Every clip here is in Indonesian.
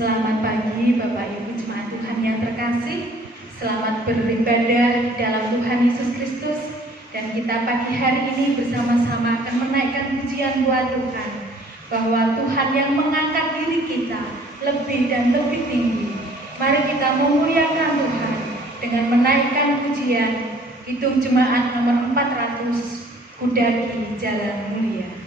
Selamat pagi Bapak Ibu Jemaat Tuhan yang terkasih. Selamat beribadah dalam Tuhan Yesus Kristus. Dan kita pagi hari ini bersama-sama akan menaikkan pujian buat Tuhan, bahwa Tuhan yang mengangkat diri kita lebih dan lebih tinggi. Mari kita memuliakan Tuhan dengan menaikkan pujian Kidung Jemaat nomor 400, Kudaki Jalan Mulia.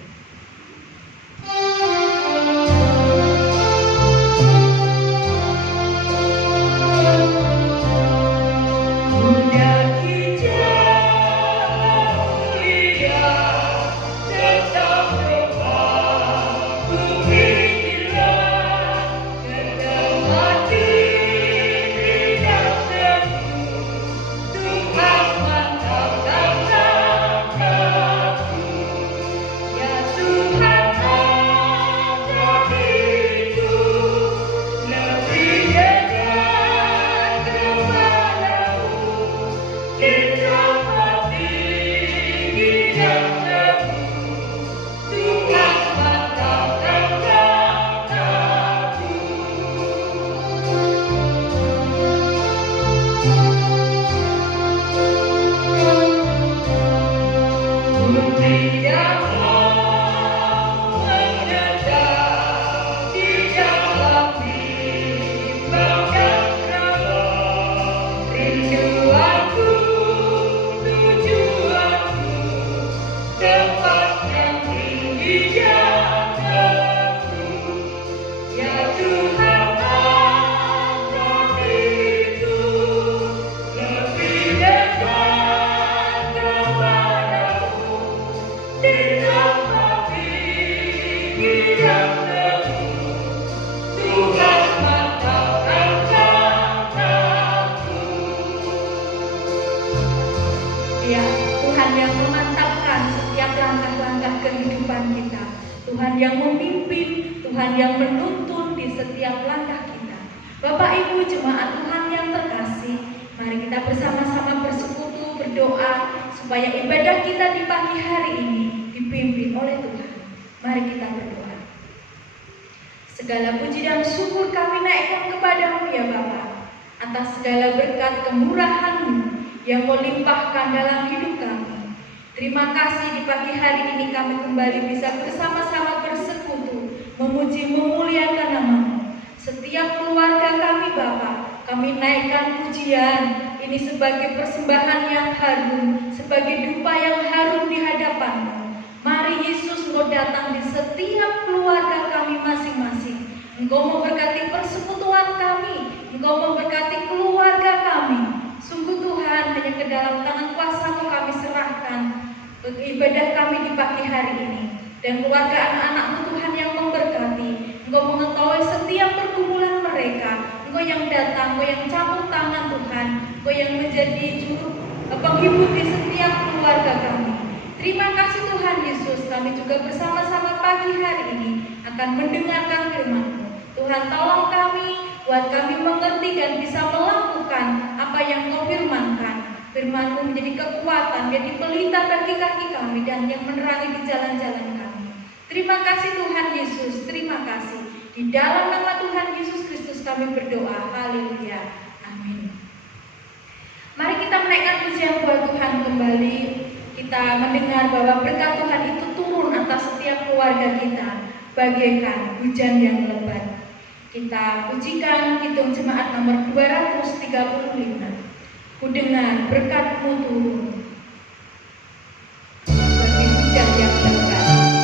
Tuhan yang memimpin, Tuhan yang menuntun di setiap langkah kita. Bapak Ibu Jemaat Tuhan yang terkasih, mari kita bersama-sama bersekutu, berdoa supaya ibadah kita di pagi hari ini dipimpin oleh Tuhan. Mari kita berdoa. Segala puji dan syukur kami naikkan kepadamu ya Bapa, atas segala berkat kemurahan-Mu yang Kau limpahkan dalam hidup kami. Terima kasih di pagi hari ini kami kembali bisa bersama-sama bersekutu, memuji memuliakan nama-Mu. Setiap keluarga kami Bapa, kami naikkan pujian ini sebagai persembahan yang harum, sebagai dupa yang harum di hadapan-Mu. Mari Yesus Engkau datang di setiap keluarga kami masing-masing. Engkau memberkati persekutuan kami, Engkau memberkati keluarga kami. Sungguh Tuhan, hanya ke dalam tangan kuasa-Mu kami serahkan ibadah kami di pagi hari ini. Dan keluarga anak-anak-Mu Tuhan yang memberkati. Engkau mengetahui setiap pergumulan mereka. Engkau yang datang, Engkau yang campur tangan Tuhan. Engkau yang menjadi juru penghibur di setiap keluarga kami. Terima kasih Tuhan Yesus, kami juga bersama-sama pagi hari ini akan mendengarkan firman-Mu. Tuhan tolong kami, buat kami mengerti dan bisa melakukan apa yang Kau firmankan. Firman-Mu menjadi kekuatan, menjadi pelita bagi kaki kami dan yang menerangi di jalan-jalan kami. Terima kasih Tuhan Yesus, terima kasih. Di dalam nama Tuhan Yesus Kristus kami berdoa. Haleluya. Amin. Mari kita menaikkan pujian buat Tuhan kembali. Kita mendengar bahwa berkat Tuhan itu turun atas setiap keluarga kita, bagaikan hujan yang lebat. Kita pujikan Kidung Jemaat nomor 235. Ku dengar berkat-Mu turun bagi hujan yang lebat. Ku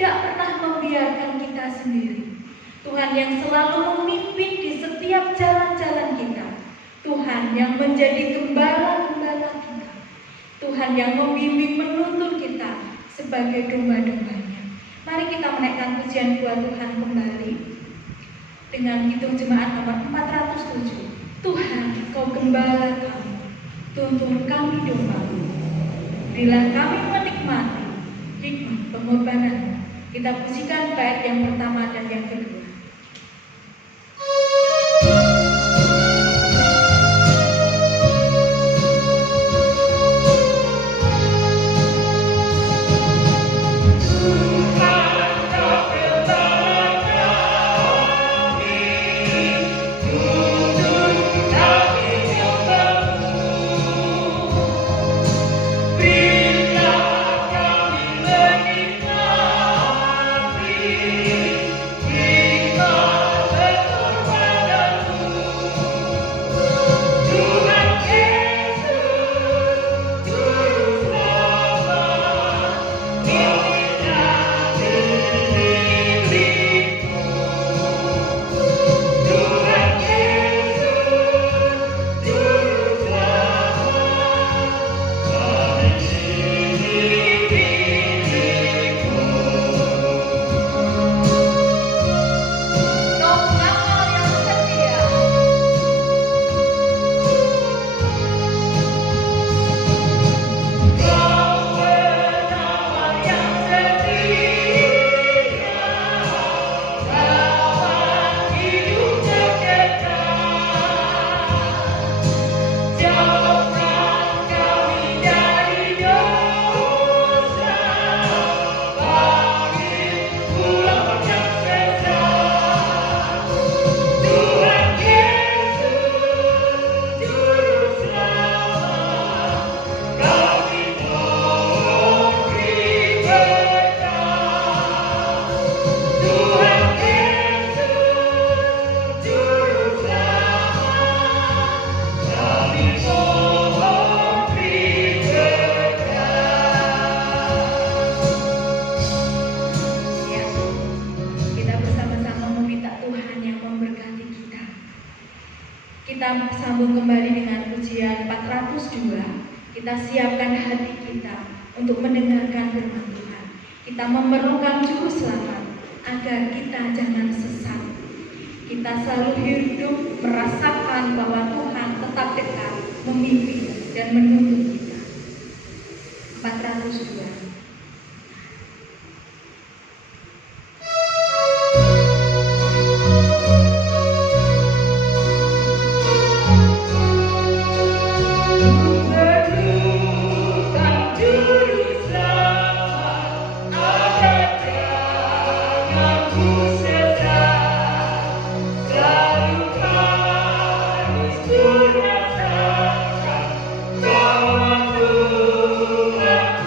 tidak pernah membiarkan kita sendiri. Tuhan yang selalu memimpin di setiap jalan-jalan kita. Tuhan yang menjadi gembala-gembala kita. Tuhan yang membimbing menuntun kita sebagai domba-dombanya. Mari kita menaikkan pujian buat Tuhan kembali dengan hitung jemaat nomor 407. Tuhan, Kau gembala kami, tuntun kami domba-mu. Berilah kami menikmati hikmat pengorbanan. Kita pujikan bait yang pertama dan yang kedua. Kita sambung kembali dengan pujian 402. Kita siapkan hati kita untuk mendengarkan firman Tuhan. Kita memerlukan juru selamat agar kita jangan sesat. Kita selalu hidup merasakan bahwa Tuhan tetap dekat, memimpin dan menuntun kita. 402.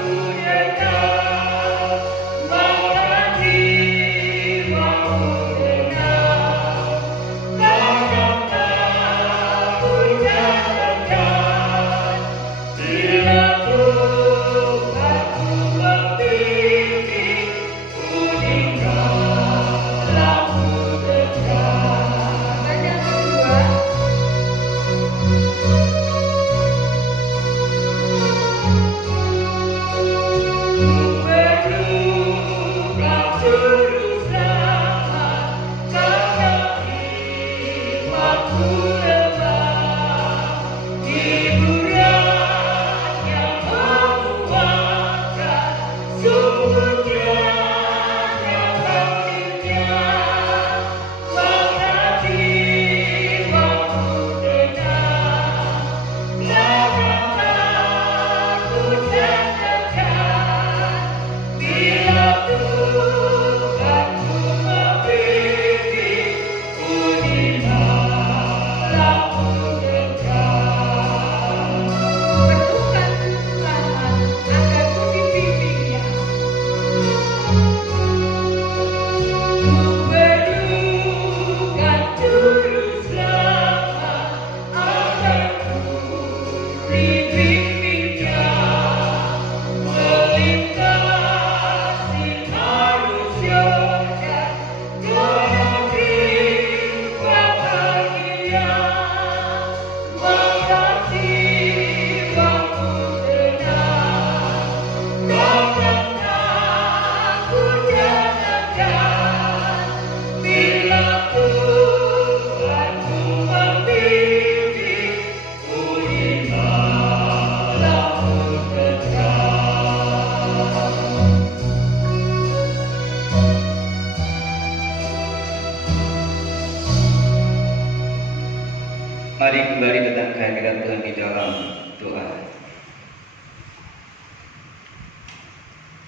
Tuhan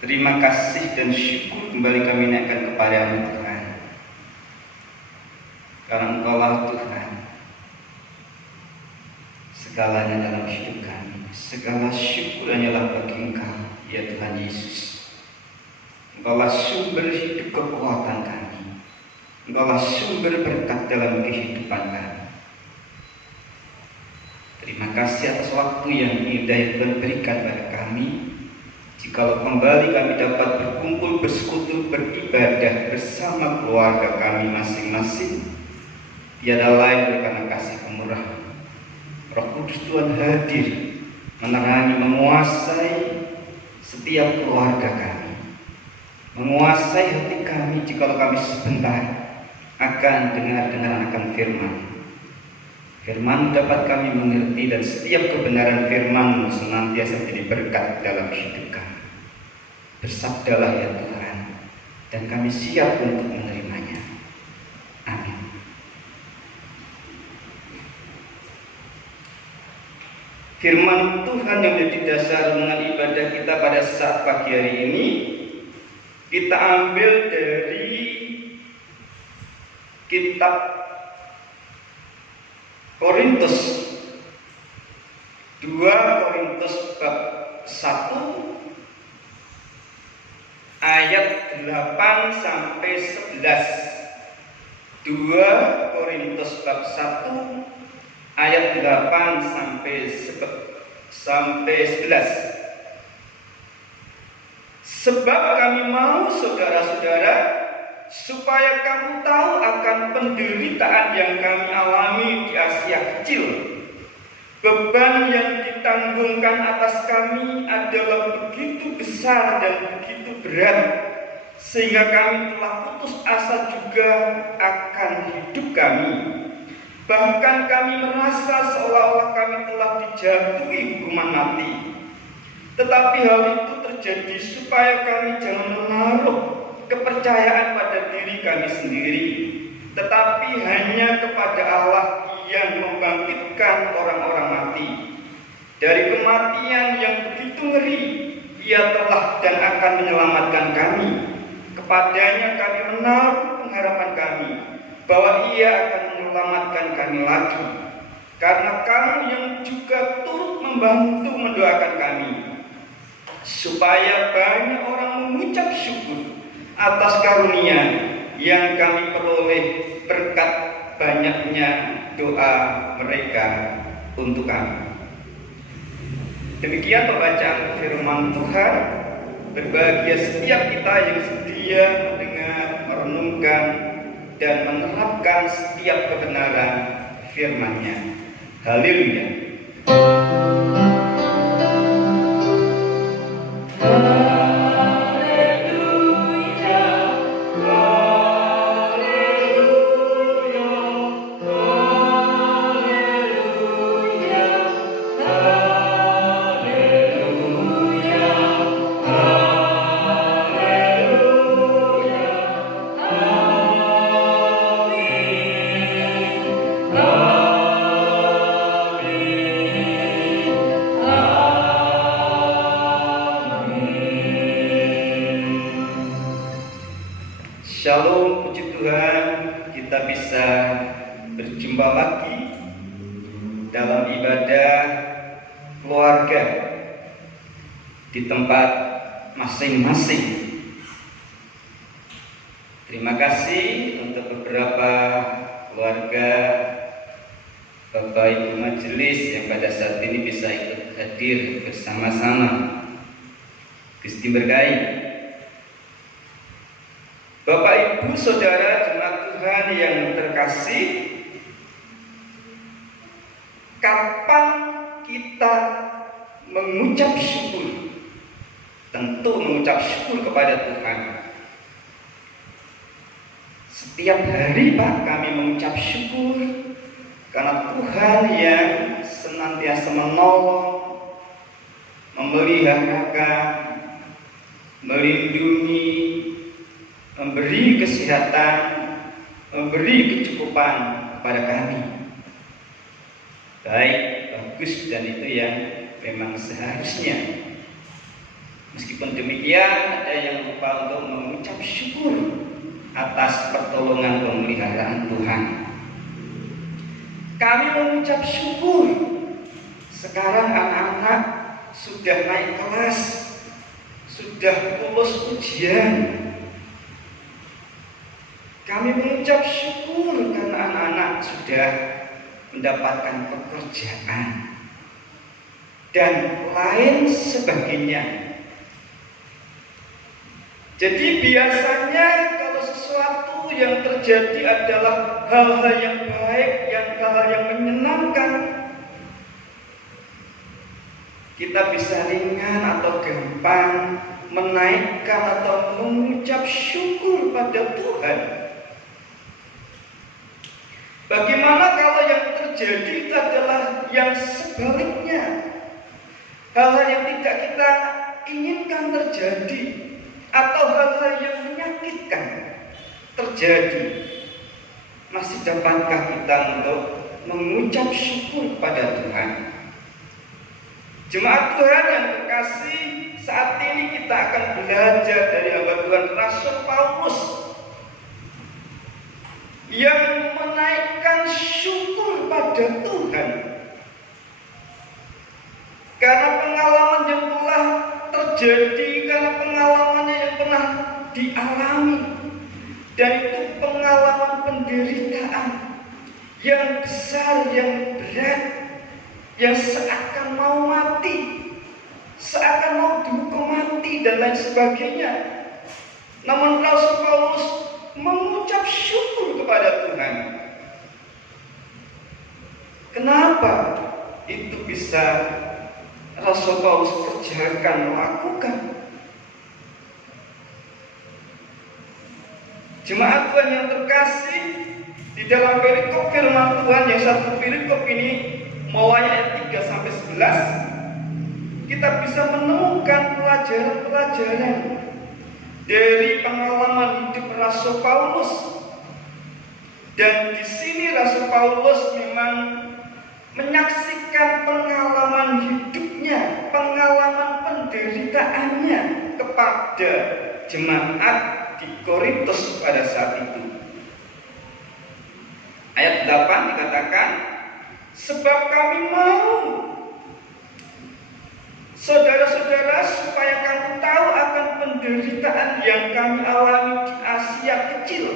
Terima kasih dan syukur kembali kami naikkan kepada-Mu Tuhan, karena Engkaulah Tuhan segalanya dalam hidup kami. Segala syukur hanyalah bagi Engkau, ya Tuhan Yesus. Engkaulah sumber hidup kekuatan kami. Engkaulah sumber berkat dalam kehidupan kami. Terima kasih atas waktu yang indah yang Tuhan berikan pada kami. Jikalau kembali kami dapat berkumpul, bersekutu, beribadah bersama keluarga kami masing-masing, tiada lain karena kasih kemurahan Roh Kudus Tuhan hadir, menerangi, menguasai setiap keluarga kami, menguasai hati kami. Jikalau kami sebentar akan dengar akan firman dapat kami mengerti, dan setiap kebenaran firman-Mu senantiasa menjadi berkat dalam hidup kami. Bersabdalah ya Tuhan, dan kami siap untuk menerimanya. Amin. Firman Tuhan yang menjadi dasar dengan ibadah kita pada saat pagi hari ini, kita ambil dari kitab Korintus, 2 Korintus bab 1 ayat 8 sampai 11. 2 Korintus bab 1 ayat 8 sampai 11. Sebab kami mau saudara-saudara, supaya kamu tahu akan penderitaan yang kami alami di Asia Kecil. Beban yang ditanggungkan atas kami adalah begitu besar dan begitu berat, sehingga kami telah putus asa juga akan hidup kami. Bahkan kami merasa seolah-olah kami telah dijatuhi hukuman mati. Tetapi hal itu terjadi supaya kami jangan menaruh kepercayaan pada diri kami sendiri, tetapi hanya kepada Allah yang membangkitkan orang-orang mati. Dari kematian yang begitu ngeri, Ia telah dan akan menyelamatkan kami. Kepadanya kami menaruh pengharapan kami, bahwa Ia akan menyelamatkan kami lagi. Karena kamu yang juga turut membantu mendoakan kami, supaya banyak orang mengucap syukur atas karunia yang kami peroleh berkat banyaknya doa mereka untuk kami. Demikian pembacaan firman Tuhan. Berbahagia setiap kita yang setia mendengar, merenungkan, dan menerapkan setiap kebenaran firman-Nya. Haleluya. Shalom, puji Tuhan, kita bisa berjumpa lagi dalam ibadah keluarga di tempat masing-masing. Terima kasih untuk beberapa keluarga Bapak Ibu Majelis yang pada saat ini bisa ikut hadir bersama-sama. Gusti berkahi. Bapak Ibu Saudara jemaat Tuhan yang terkasih, kapan kita mengucap syukur? Tentu mengucap syukur kepada Tuhan. Setiap hari Pak kami mengucap syukur karena Tuhan yang senantiasa menolong, memelihara, melindungi, memberi kesehatan, memberi kecukupan kepada kami. Baik, bagus, dan itu yang memang seharusnya. Meskipun demikian, ada yang lupa untuk mengucap syukur atas pertolongan pemeliharaan Tuhan. Kami mengucap syukur sekarang anak-anak sudah naik kelas, sudah lulus ujian. Kami mengucap syukur karena anak-anak sudah mendapatkan pekerjaan dan lain sebagainya. Jadi biasanya kalau sesuatu yang terjadi adalah hal-hal yang baik, hal-hal yang menyenangkan, kita bisa ringan atau gampang menaikkan atau mengucap syukur pada Tuhan. Bagaimana kalau yang terjadi itu adalah yang sebaliknya, hal-hal yang tidak kita inginkan terjadi, atau hal-hal yang menyakitkan terjadi? Masih dapatkah kita untuk mengucap syukur pada Tuhan? Jemaat Tuhan yang terkasih, saat ini kita akan belajar dari hamba Tuhan Rasul Paulus yang menaikkan syukur pada Tuhan karena pengalaman yang telah terjadi, karena pengalamannya yang pernah dialami, dan itu pengalaman penderitaan yang besar, yang berat, yang seakan mau mati, seakan mau dihukum mati dan lain sebagainya. Namun Rasul Paulus mengucap syukur kepada Tuhan. Kenapa itu bisa Rasul Paulus kerjakan, lakukan? Jemaat Tuhan yang terkasih, di dalam perikop firman Tuhan yang satu perikop ini mulai ayat 3 sampai 11, kita bisa menemukan pelajaran-pelajaran dari pengalaman hidup Rasul Paulus. Dan di sini Rasul Paulus memang menyaksikan pengalaman hidupnya, pengalaman penderitaannya kepada jemaat di Korintus pada saat itu. Ayat 8 dikatakan, sebab kami mau saudara-saudara supaya kamu tahu akan penderitaan yang kami alami di Asia Kecil.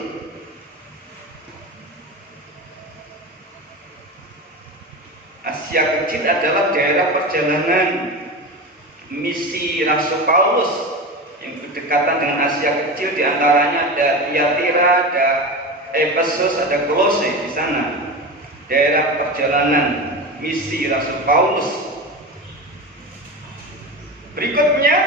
Asia Kecil adalah daerah perjalanan misi Rasul Paulus yang berdekatan dengan Asia Kecil. Di antaranya ada Tiatira, ada Efesus, ada Kolose di sana. Daerah perjalanan misi Rasul Paulus. Berikutnya,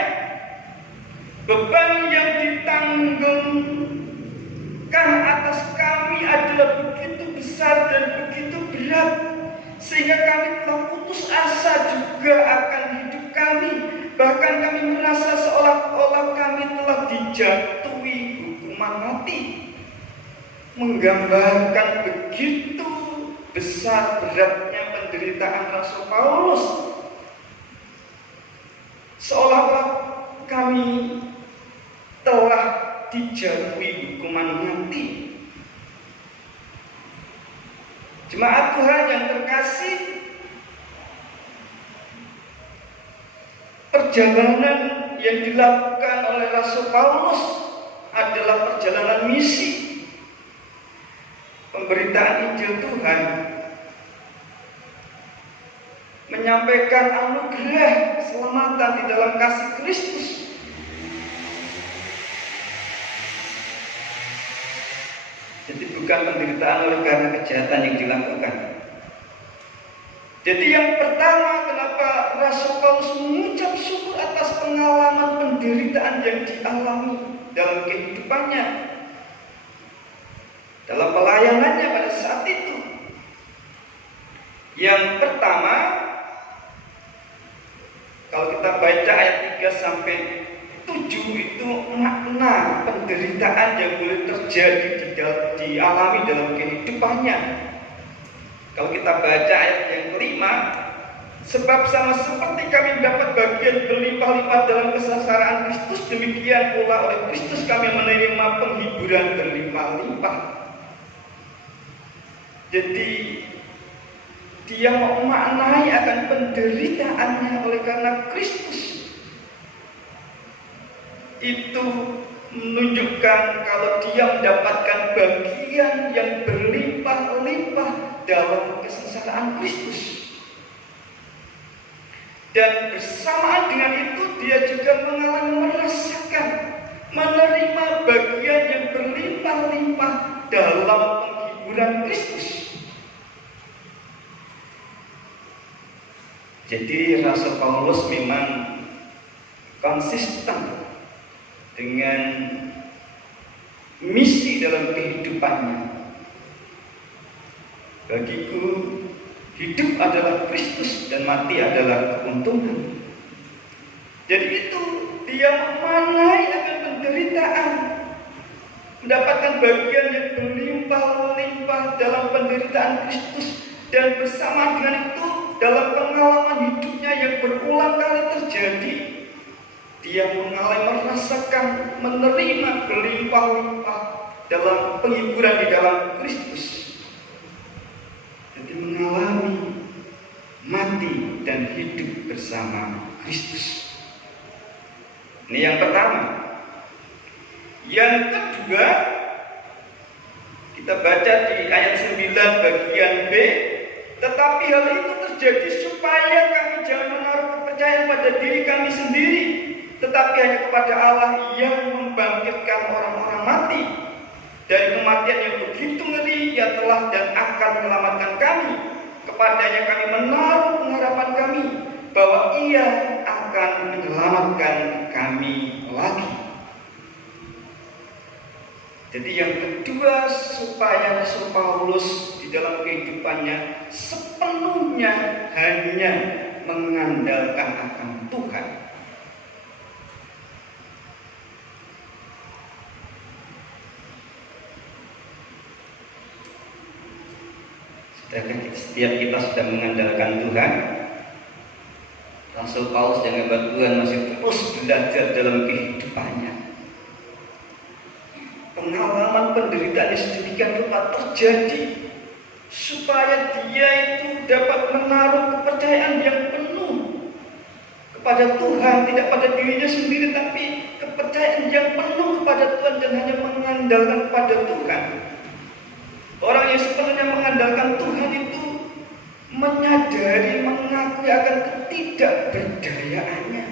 beban yang ditanggungkan atas kami adalah begitu besar dan begitu berat, sehingga kami telah putus asa juga akan hidup kami. Bahkan kami merasa seolah-olah kami telah dijatuhi hukuman mati. Menggambarkan begitu besar beratnya penderitaan Rasul Paulus. Seolah-olah kami telah dijatuhi hukuman mati. Jemaat Tuhan yang terkasih, perjalanan yang dilakukan oleh Rasul Paulus adalah perjalanan misi, pemberitaan Injil Tuhan, menyampaikan anugerah keselamatan di dalam kasih Kristus. Jadi bukan penderitaan oleh karena kejahatan yang dilakukan. Jadi yang pertama, kenapa Rasul Paulus mengucap syukur atas pengalaman penderitaan yang dialami dalam kehidupannya, dalam pelayanannya pada saat itu. Yang pertama, kalau kita baca ayat 3 sampai 7 itu makna penderitaan yang boleh terjadi dialami dalam kehidupannya. Kalau kita baca ayat yang kelima, sebab sama seperti kami mendapat bagian berlimpah berlimpah-limpah dalam kesengsaraan Kristus, demikian pula oleh Kristus kami menerima penghiburan berlimpah-limpah. Jadi dia memaknai akan penderitaannya oleh karena Kristus itu menunjukkan kalau dia mendapatkan bagian yang berlimpah-limpah dalam kesengsaraan Kristus. Dan bersamaan dengan itu dia juga merasakan, menerima bagian yang berlimpah-limpah dalam penghiburan Kristus. Jadi Rasul Paulus memang konsisten dengan misi dalam kehidupannya. Bagiku, hidup adalah Kristus dan mati adalah keuntungan. Jadi itu dia memaknai akan penderitaan, mendapatkan bagian yang berlimpah-limpah dalam penderitaan Kristus, dan bersama dengan itu dalam pengalaman hidupnya yang berulang kali terjadi, dia merasakan, menerima berlimpah-limpah dalam penghiburan di dalam Kristus. Jadi mengalami mati dan hidup bersama Kristus. Ini yang pertama. Yang kedua, kita baca di ayat 9 bagian B, tetapi hal itu terjadi supaya kami jangan menaruh kepercayaan pada diri kami sendiri, tetapi hanya kepada Allah yang membangkitkan orang-orang mati dari kematian yang begitu ngeri. Ia telah dan akan menyelamatkan kami. Kepadanya kami menaruh pengharapan kami bahwa Ia akan menyelamatkan kami lagi. Jadi yang kedua, supaya Rasul Paulus di dalam kehidupannya sepenuhnya hanya mengandalkan akan Tuhan. Setiap kita sudah mengandalkan Tuhan, Rasul Paulus yang hebat Tuhan masih terus belajar dalam kehidupannya. Pengalaman penderitaan sedemikian rupa terjadi supaya dia itu dapat menaruh kepercayaan yang penuh kepada Tuhan, tidak pada dirinya sendiri, tapi kepercayaan yang penuh kepada Tuhan dan hanya mengandalkan kepada Tuhan. Orang yang sepenuhnya mengandalkan Tuhan itu menyadari, mengakui akan ketidakberdayaannya,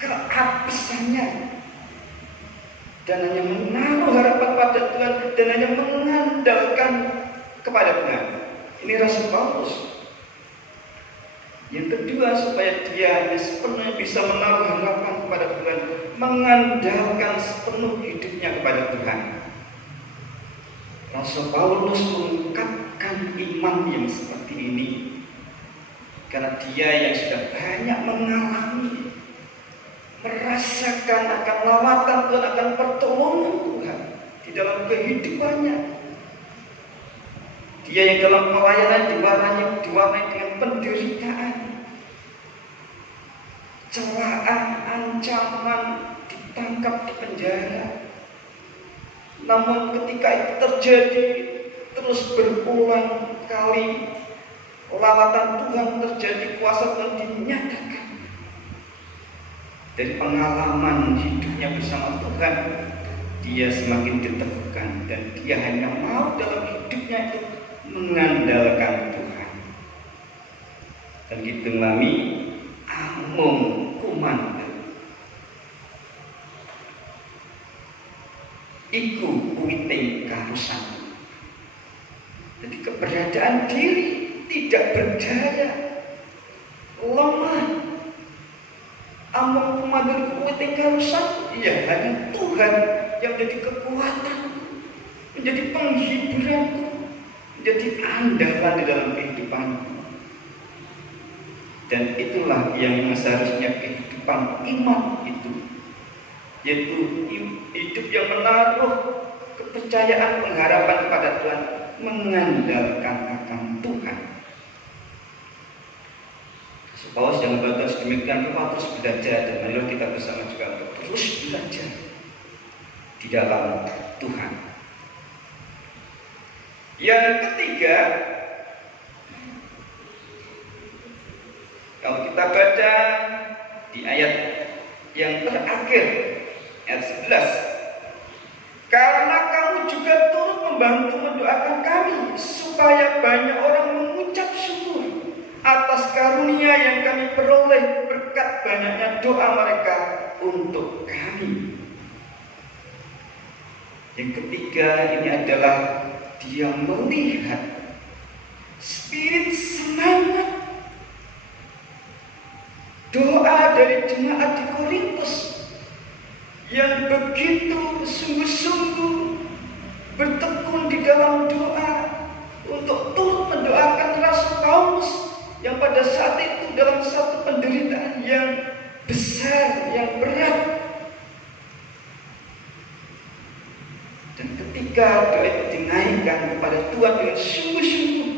keabisannya, dan hanya menaruh harapan pada Tuhan dan hanya mengandalkan kepada Tuhan. Ini Rasul Paulus. Yang kedua, supaya dia sepenuhnya bisa menaruh harapan kepada Tuhan, mengandalkan sepenuh hidupnya kepada Tuhan. Rasul Paulus mengungkapkan iman yang seperti ini karena dia yang sudah banyak mengalami, merasakan akan lawatan Tuhan, akan pertolongan Tuhan di dalam kehidupannya. Dia yang dalam pelayanan diwarnai dengan penderitaan, celaan, ancaman, ditangkap di penjara. Namun ketika itu terjadi terus berulang kali, lawatan Tuhan terjadi, kuasa Tuhan dinyatakan. Dari pengalaman hidupnya bersama Tuhan, dia semakin diteguhkan dan dia hanya mau dalam hidupnya itu mengandalkan Tuhan. Dan gitu lami amung kumanda iku kuiting karusan. Jadi keberadaan diri tidak berdaya, lemah, amung kumanda kuiting karusan. Iya, hanya Tuhan yang menjadi kekuatan, menjadi penghiburanku, menjadi andalan di dalam kehidupanku. Dan itulah yang seharusnya kehidupan iman itu, yaitu hidup yang menaruh kepercayaan, pengharapan kepada Tuhan, mengandalkan akan Tuhan. Paulus yang membantu sedemikian rupa terus belajar, dan marilah kita bersama juga untuk terus belajar di dalam Tuhan. Yang ketiga, kalau kita baca di ayat yang terakhir, ayat 11, karena kamu juga turut membantu mendoakan kami supaya banyak orang mengucap syukur atas karunia yang kami peroleh berkat banyaknya doa mereka untuk kami. Yang ketiga ini adalah dia melihat spirit semangat doa dari jemaat di Korintus yang begitu sungguh-sungguh bertekun di dalam doa untuk turut mendoakan Rasul Paulus yang pada saat itu dalam satu penderitaan yang besar, yang berat. Dan ketika doa itu dinaikkan kepada Tuhan dengan sungguh-sungguh,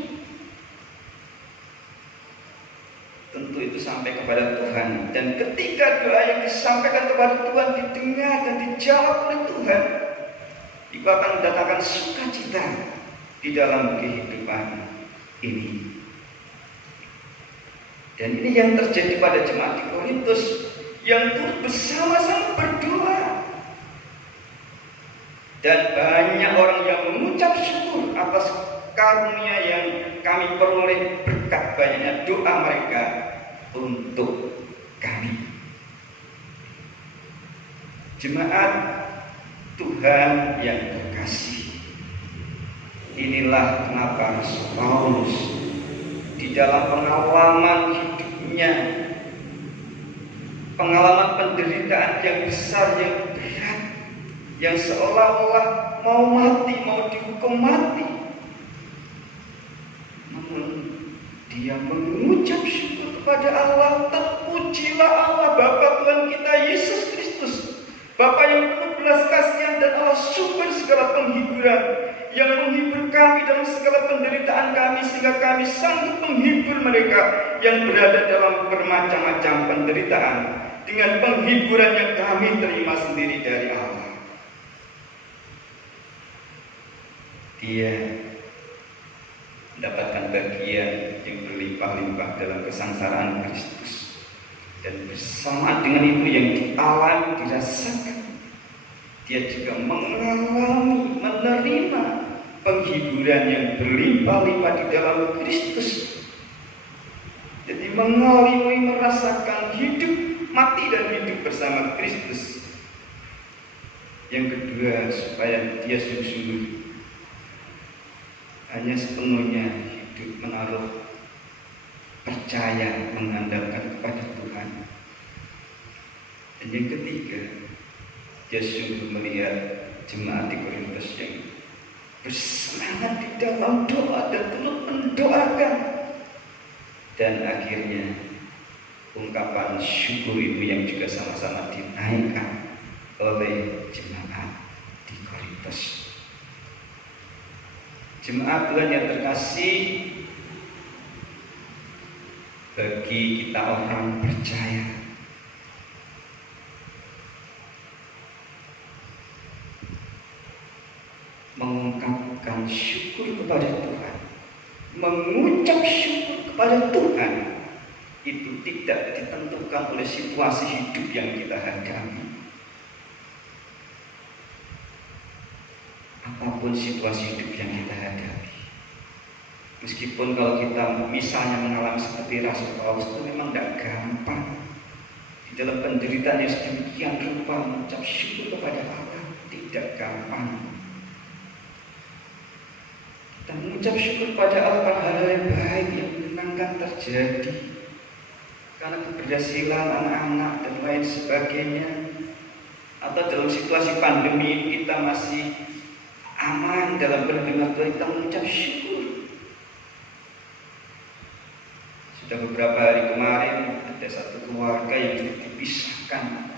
tentu itu sampai kepada Tuhan. Dan ketika doa yang disampaikan kepada Tuhan didengar dan dijawab oleh Tuhan, itu akan mendatangkan sukacita di dalam kehidupan ini. Dan ini yang terjadi pada jemaat di Korintus yang turut bersama-sama berdoa. Dan banyak orang yang mengucap syukur atas karunia yang kami peroleh berkat banyaknya doa mereka untuk kami. Jemaat Tuhan yang terkasih, inilah kenapa Rasul Paulus di dalam pengalaman hidupnya, pengalaman penderitaan yang besar, yang berat, yang seolah-olah mau mati, mau dihukum mati, namun dia mengucap syukur kepada Allah. Terpujilah Allah Bapa Tuhan kita Yesus Kristus, Bapa yang penuh belas kasihan dan Allah sumber segala penghiburan, yang menghibur kami dalam segala penderitaan kami, sehingga kami sanggup menghibur mereka yang berada dalam bermacam-macam penderitaan dengan penghiburan yang kami terima sendiri dari Allah. Dia mendapatkan bagian yang berlimpah-limpah dalam kesengsaraan Kristus, dan bersama dengan itu yang dialami, dirasakan, dia juga mengalami, menerima penghiburan yang berlimpah-limpah di dalam Kristus. Jadi mengalami, merasakan hidup, mati dan hidup bersama Kristus. Yang kedua, supaya dia sungguh-sungguh hanya sepenuhnya hidup menaruh percaya, mengandalkan kepada Tuhan. Dan yang ketiga, dia sungguh melihat jemaat di Korintus yang bersemangat di dalam doa dan turut mendoakan. Dan akhirnya ungkapan syukur itu yang juga sama-sama dinaikkan oleh jemaat di Korintus. Jemaat Tuhan yang terkasih, bagi kita orang percaya, mengungkapkan syukur kepada Tuhan, mengucap syukur kepada Tuhan, itu tidak ditentukan oleh situasi hidup yang kita hadapi. Apapun situasi hidup yang kita hadapi, meskipun kalau kita misalnya mengalami seperti Rasul Paulus, itu memang tidak gampang. Di dalam penderitaan yang sedemikian rupa mengucap syukur kepada Allah tidak gampang. Kita mengucap syukur kepada Allah pada hal-hal yang baik yang menyenangkan terjadi, karena keberhasilan anak-anak dan lain sebagainya. Atau dalam situasi pandemi kita masih aman dalam perlindungan Tuhan, kita mengucap syukur. Sudah beberapa hari kemarin ada satu keluarga yang dipisahkan,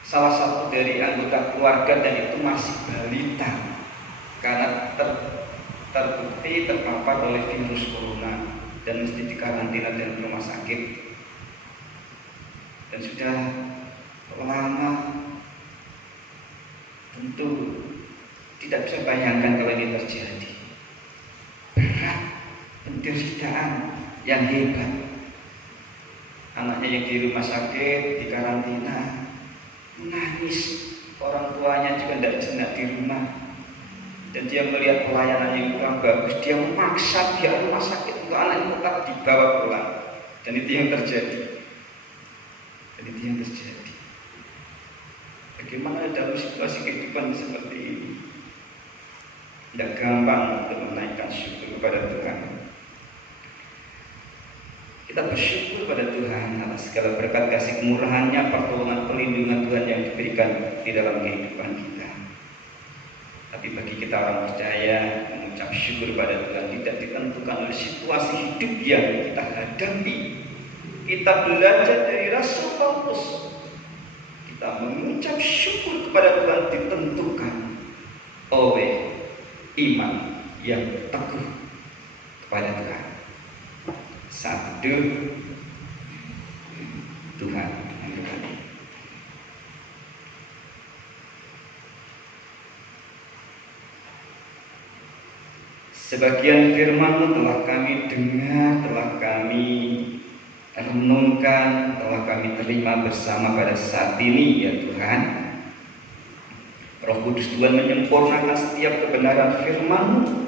salah satu dari anggota keluarga, dan itu masih balita, karena terbukti terpapar oleh virus corona dan mesti dikarantina di rumah sakit. dan sudah lama. Tentu tidak bisa bayangkan kalau ini terjadi. Berat, penderitaan yang hebat. Anaknya yang di rumah sakit, di karantina, menangis. Orang tuanya juga tidak jenak di rumah. Dan dia melihat pelayanan yang kurang bagus. Dia memaksa dia rumah sakit untuk anaknya tetap dibawa pulang. Dan itu yang terjadi. Bagaimana dalam situasi kehidupan seperti ini? Tidak gampang untuk menaikkan syukur kepada Tuhan. Kita bersyukur pada Tuhan atas segala berkat kasih kemurahan-Nya, pertolongan, pelindungan Tuhan yang diberikan di dalam kehidupan kita. Tapi bagi kita orang percaya, mengucap syukur pada Tuhan tidak ditentukan oleh situasi hidup yang kita hadapi. Kita belajar dari Rasul Paulus. Kita mengucap syukur kepada Tuhan ditentukan oleh iman yang teguh kepada Tuhan. Satu, Tuhan memberkati. Sebagian firman-Mu telah kami dengar, telah kami renungkan, telah kami terima bersama pada saat ini ya Tuhan. Roh Kudus Tuhan menyempurnakan setiap kebenaran firman-Mu.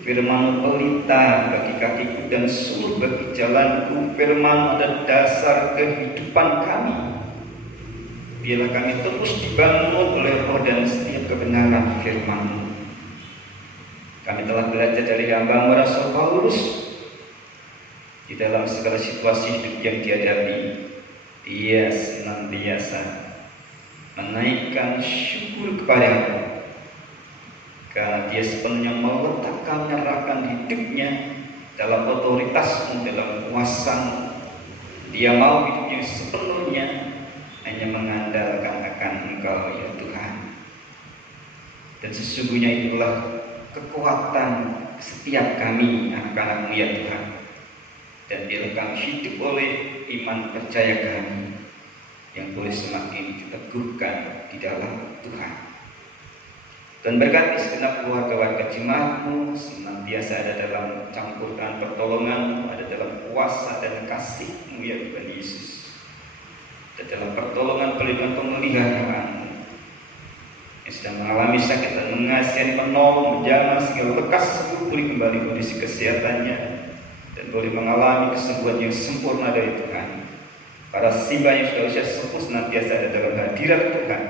Firman pelita bagi kakiku dan sulur bagi jalanku. Firman adalah dasar kehidupan kami. Biarlah kami terus dibangun oleh roh dan setiap kebenaran firman-Mu. Kami telah belajar dari hamba-Mu Rasul Paulus. Di dalam segala situasi hidup yang dihadapi, dia senantiasa menaikkan syukur kepada-Mu. Karena dia sepenuhnya meletakkan, menyerahkan hidupnya dalam otoritas-Mu, dalam kuasa-Mu. Dia mau hidupnya sepenuhnya hanya mengandalkan akan Engkau ya Tuhan. Dan sesungguhnya itulah kekuatan setiap kami anak-anak-Mu ya Tuhan. Dan biarlah kami hidup oleh iman percaya kami yang boleh semakin diteguhkan di dalam Tuhan. Dan berkati segenap keluarga-warga jemaat-Mu senantiasa ada dalam campur tangan pertolongan-Mu, ada dalam kuasa dan kasih-Mu ya Tuhan Yesus. Ada dalam pertolongan, pelindungan, pemeliharaan-Mu yang sedang mengalami sakit dan mengasihi, menolong, menjamah sehingga lekas sembuh, pulih kembali kondisi kesehatannya dan boleh mengalami kesembuhan yang sempurna dari Tuhan. Para simba yang sudah usia sepuh senantiasa ada dalam hadirat Tuhan.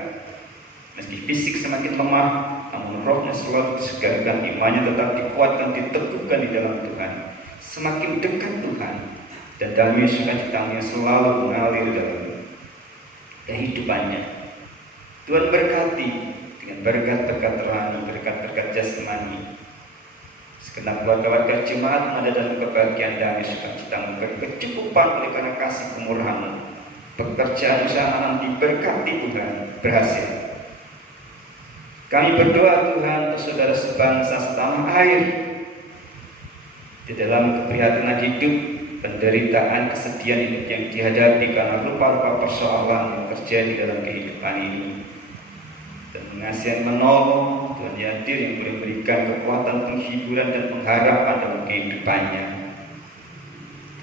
Meski fisik semakin lemah, namun rohnya selalu disegarkan, imannya tetap dikuatkan, diteguhkan di dalam Tuhan. Semakin dekat Tuhan, dan damai sukacita-Mu yang selalu mengalir dalam kehidupannya. Tuhan berkati dengan berkat-berkat rohani, berkat-berkat jasmani. Segenap keluarga-warga jemaat ada dalam kebahagiaan damai sukacita-Mu, berkecukupan oleh karena kasih kemurahan-Mu. Pekerjaan usaha nanti berkati Tuhan berhasil. Kami berdoa Tuhan untuk saudara sebangsa setanah air di dalam keprihatinan hidup, penderitaan, kesedihan hidup yang dihadapi karena rupa-rupa persoalan yang terjadi dalam kehidupan ini. Dan mengasihi, menolong, Tuhan hadir yang boleh memberikan kekuatan, penghiburan dan pengharapan dalam kehidupannya.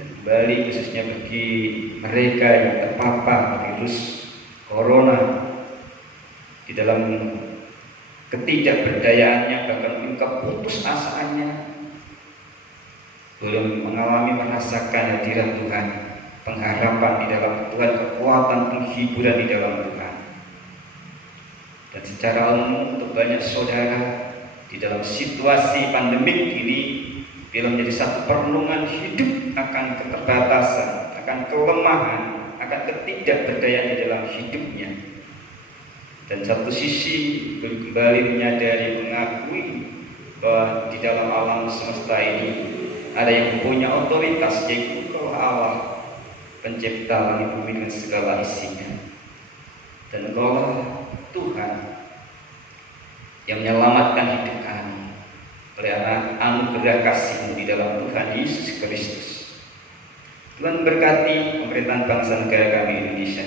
Dan kembali khususnya bagi mereka yang terpapar virus corona di dalam ketidakberdayaannya, bahkan mungkin keputus asaannya, belum mengalami merasakan hadirat Tuhan, pengharapan di dalam Tuhan, kekuatan, penghiburan di dalam Tuhan. Dan secara umum untuk banyak saudara di dalam situasi pandemik ini, bila menjadi satu perenungan hidup akan keterbatasan, akan kelemahan, akan ketidakberdayaan di dalam hidupnya. Dan satu sisi kembali menyadari, mengakui bahwa di dalam alam semesta ini ada yang punya otoritas, yaitu Allah, pencipta langit bumi dengan segala isinya. Dan Allah Tuhan yang menyelamatkan hidup kami oleh anugerah kasih-Mu di dalam Tuhan Yesus Kristus. Tuhan berkati pemerintahan bangsa negara kami Indonesia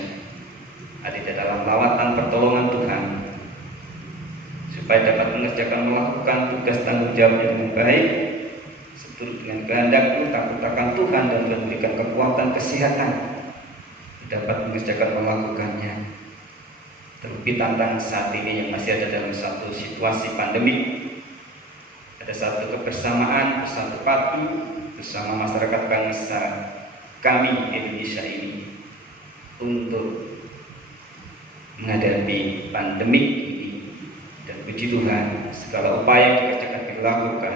ada di dalam lawatan pertolongan Tuhan, supaya dapat melakukan tugas tanggung jawabnya dengan baik seturut dengan kehendak-Mu, takut akan Tuhan, dan Tuhan berikan kekuatan kesehatan dapat melakukannya. Terlebih tantangan saat ini yang masih ada dalam satu situasi pandemi, ada satu kebersamaan, bersatu padu bersama masyarakat bangsa kami Indonesia ini untuk menghadapi pandemi ini. Dan puji Tuhan, segala upaya yang dikerjakan dilakukan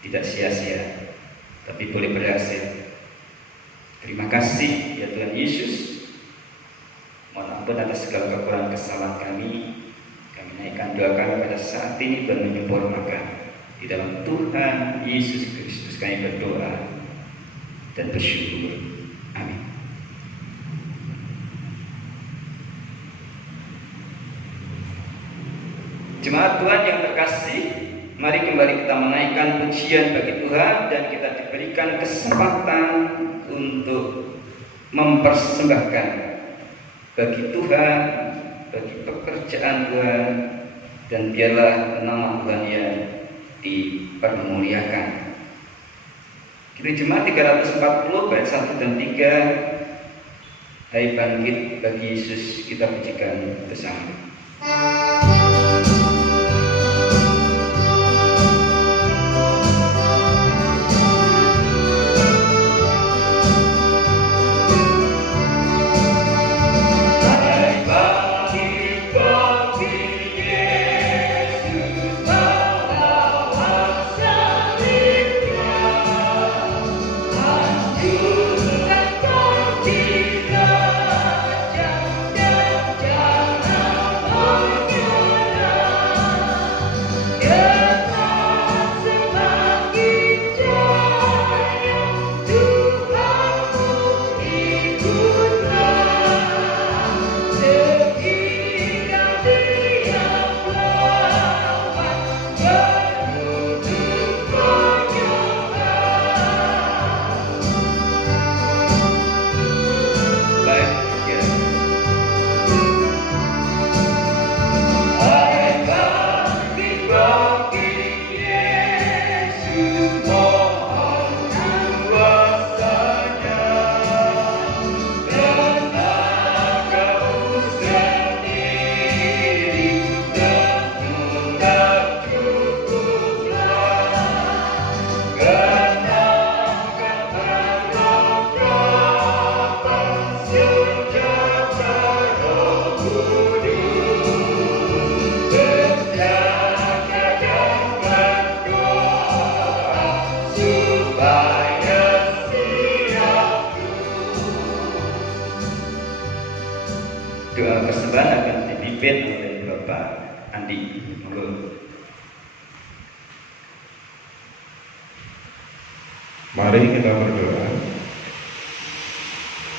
tidak sia-sia, tapi boleh berhasil. Terima kasih ya Tuhan Yesus. Mohon ampun atas segala kekurangan kesalahan kami. Kami naikkan doa kami pada saat ini dan menyempurnakan. Di dalam Tuhan Yesus Kristus kami berdoa dan bersyukur. Amin. Jemaat Tuhan yang terkasih, mari kembali kita menaikkan pujian bagi Tuhan dan kita diberikan kesempatan untuk mempersembahkan bagi Tuhan, bagi pekerjaan Tuhan, dan biarlah nama Tuhan yang dipermuliakan. Kita jemaat 340 bait 1 dan 3. Hai bangkit bagi Yesus, kita pujikan bersama. Doa persembahan akan dipimpin oleh Bapak Andi. Mari kita berdoa.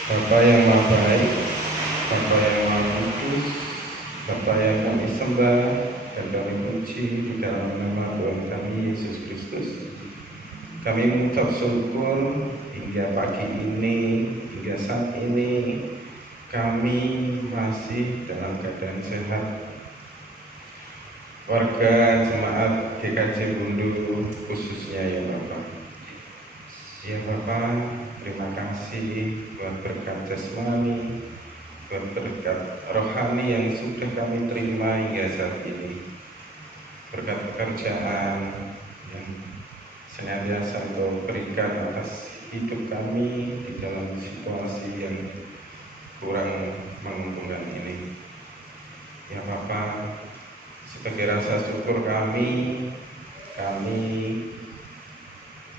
Bapa yang Maha Baik, Bapa yang Maha Kudus, Bapa yang kami sembah dan kami puji di dalam nama Tuhan kami Yesus Kristus. Kami mengucap syukur hingga pagi ini, hingga saat ini kami masih dalam keadaan sehat. Warga jemaat GKJ Bundu khususnya ya Bapak. Ya Bapak, terima kasih buat berkat jasmani, buat berkat rohani yang sudah kami terima hingga saat ini. Berkat pekerjaan yang senantiasa Engkau berikan atas hidup kami di dalam situasi yang kurang menguntungkan ini. Ya Bapak, sebagai rasa syukur kami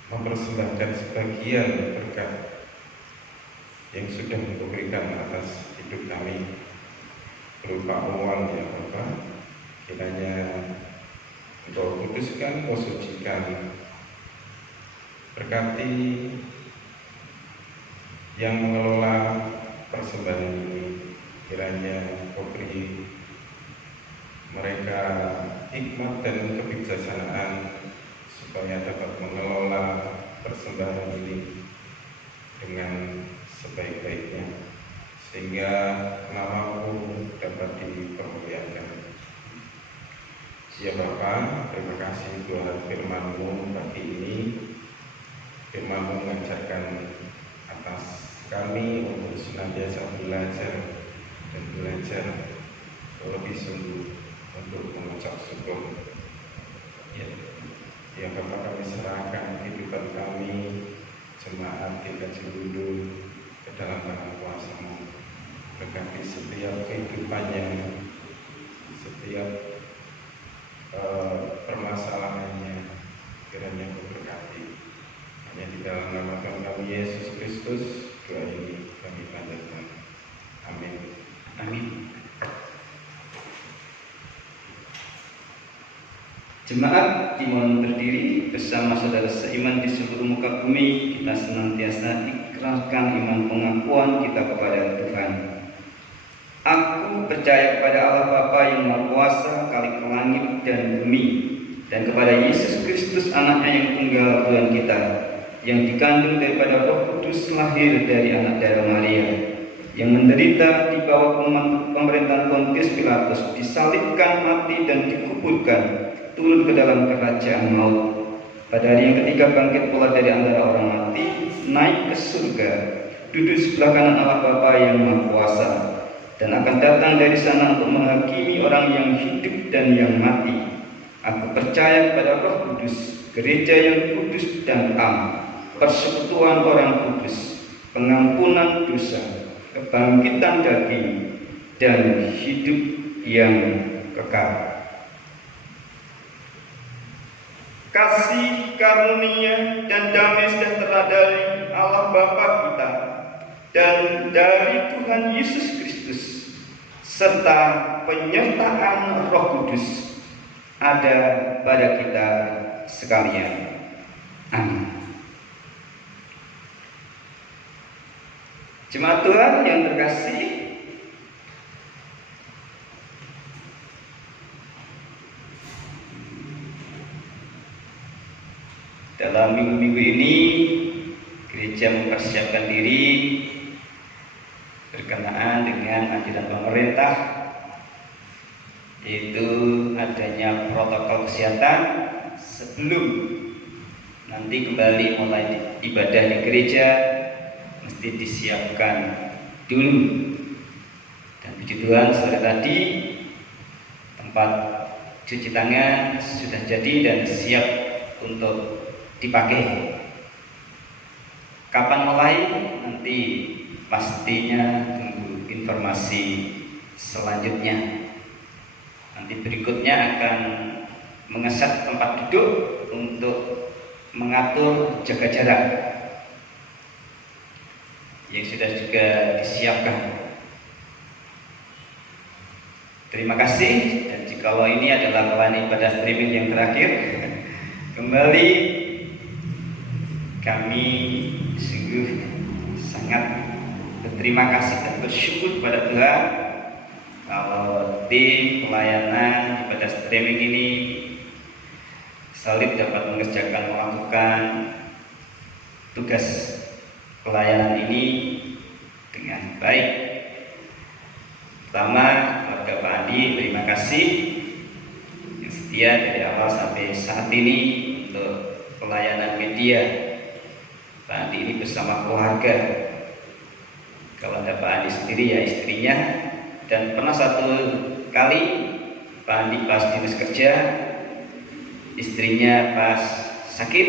mempersembahkan sebagian berkat yang sudah Engkau berikan atas hidup kami berupa uang ya Bapak. Kiranya Engkau kuduskan, Engkau sucikan, berkati yang mengelola persembahan ini. Kiranya Engkau beri mereka hikmat dan kebijaksanaan supaya dapat mengelola persembahan ini dengan sebaik-baiknya, sehingga namamu dapat dipermuliakan. Ya Bapa, terima kasih buat firman-Mu pagi ini. Firman-Mu mengajarkan atas kami untuk senantiasa belajar dan belajar lebih sungguh untuk mengucap syukur. Ya Bapa, kami serahkan kehidupan kami, jemaat GKJ Lundu, ke dalam tangan kuasa-Mu. Berkati setiap kehidupannya, setiap permasalahannya, kiranya Kau berkati. Hanya di dalam nama Tuhan kami Yesus Kristus doa ini kami panjatkan. Amin. Amin. Jemaat dimohon berdiri bersama saudara seiman di seluruh muka bumi. Kita senantiasa ikrarkan iman pengakuan kita kepada Tuhan. Aku percaya kepada Allah Bapa yang Maha Kuasa, Khalik langit dan bumi, dan kepada Yesus Kristus Anaknya yang tunggal Tuhan kita, yang dikandung daripada Roh Kudus, lahir dari anak darah Maria, yang menderita di bawah pemerintahan Pontius Pilatus, disalibkan, mati dan dikuburkan, turun ke dalam kerajaan maut. Pada hari yang ketiga bangkit pula dari antara orang mati, naik ke surga, duduk sebelah kanan Allah Bapa yang Maha Kuasa, dan akan datang dari sana untuk menghakimi orang yang hidup dan yang mati. Aku percaya kepada Roh Kudus, gereja yang kudus dan am, persekutuan orang kudus, pengampunan dosa, kebangkitan daging, dan hidup yang kekal. Kasih, karunia, dan damai sejahtera dari Allah Bapa kita dan dari Tuhan Yesus Kristus serta penyertaan Roh Kudus ada pada kita sekalian. Amin. Jemaat Tuhan yang terkasih, dalam minggu-minggu ini gereja mempersiapkan diri berkenaan dengan anjuran pemerintah, yaitu adanya protokol kesehatan sebelum nanti kembali mulai ibadah di gereja, mesti disiapkan dulu. Dan puji Tuhan, sore tadi tempat cuci tangan sudah jadi dan siap untuk dipakai. Kapan mulai? Nanti pastinya tunggu informasi selanjutnya. Nanti berikutnya akan mengeset tempat duduk untuk mengatur jaga jarak yang sudah juga disiapkan. Terima kasih, dan jikalau ini adalah pelayanan ibadah streaming yang terakhir, kembali kami sungguh sangat berterima kasih dan bersyukur kepada Tuhan kalau tim pelayanan ibadah streaming ini solid dapat melakukan tugas pelayanan ini dengan baik. Pertama, keluarga Pak Andi, terima kasih yang setia dari awal sampai saat ini untuk pelayanan media. Pak Andi ini bersama keluarga. Kalau ada Pak Andi sendiri ya istrinya. Dan pernah satu kali Pak Andi pas dinas kerja, istrinya pas sakit,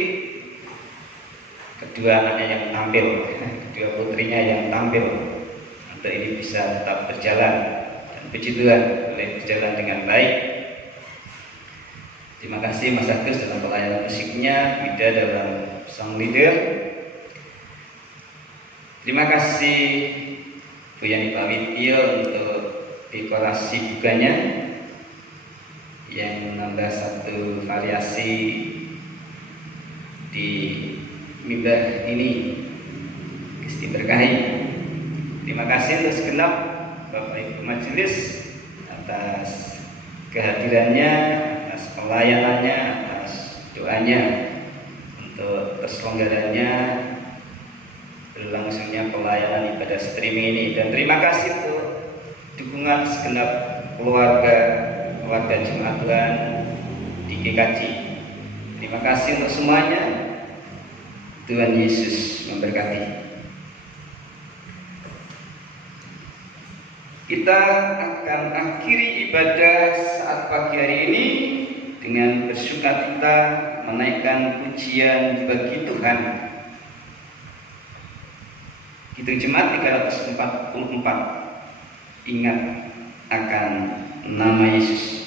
kedua anaknya yang tampil, kedua putrinya yang tampil, untuk ini bisa tetap berjalan. Dan puji Tuhan boleh berjalan dengan baik. Terima kasih Mas Agus dalam pelayanan musiknya, Wida dalam song leader. Terima kasih Bu Yani Pawitio untuk dekorasi bukanya yang menambah satu variasi di mimbar ini. Gusti berkahi. Terima kasih untuk segenap Bapak Ibu Majelis atas kehadirannya, atas pelayanannya, atas doanya untuk terselenggaranya berlangsungnya pelayanan ibadah streaming ini. Dan terima kasih untuk dukungan segenap keluarga Jemaat Tuhan di GKJ. Terima kasih untuk semuanya. Tuhan Yesus memberkati. Kita akan akhiri ibadah saat pagi hari ini dengan bersukacita menaikkan pujian bagi Tuhan. Kidung Jemaat 344. Ingat akan nama Yesus.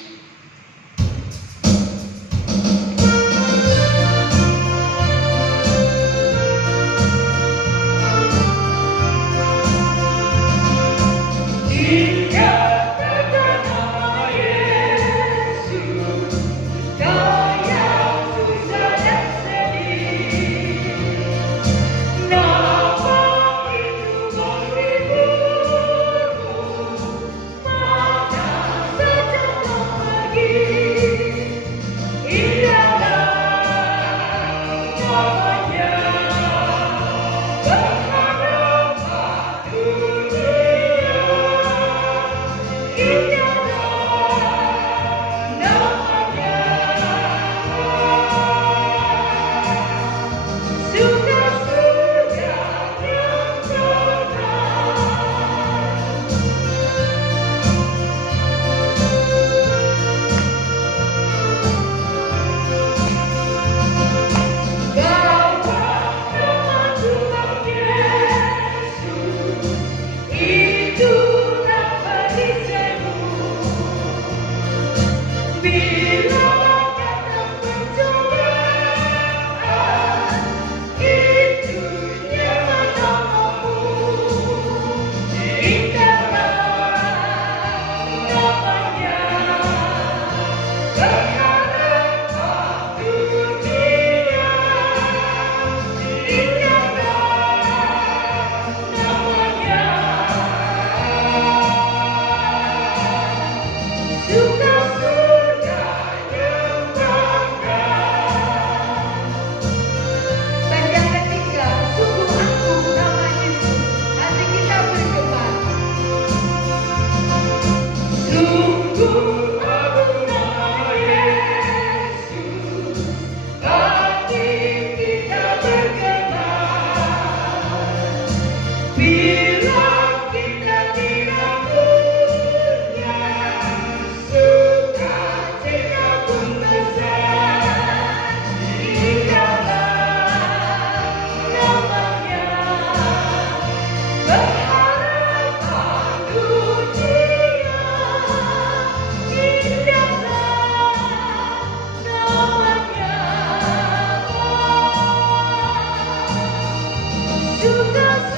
Suka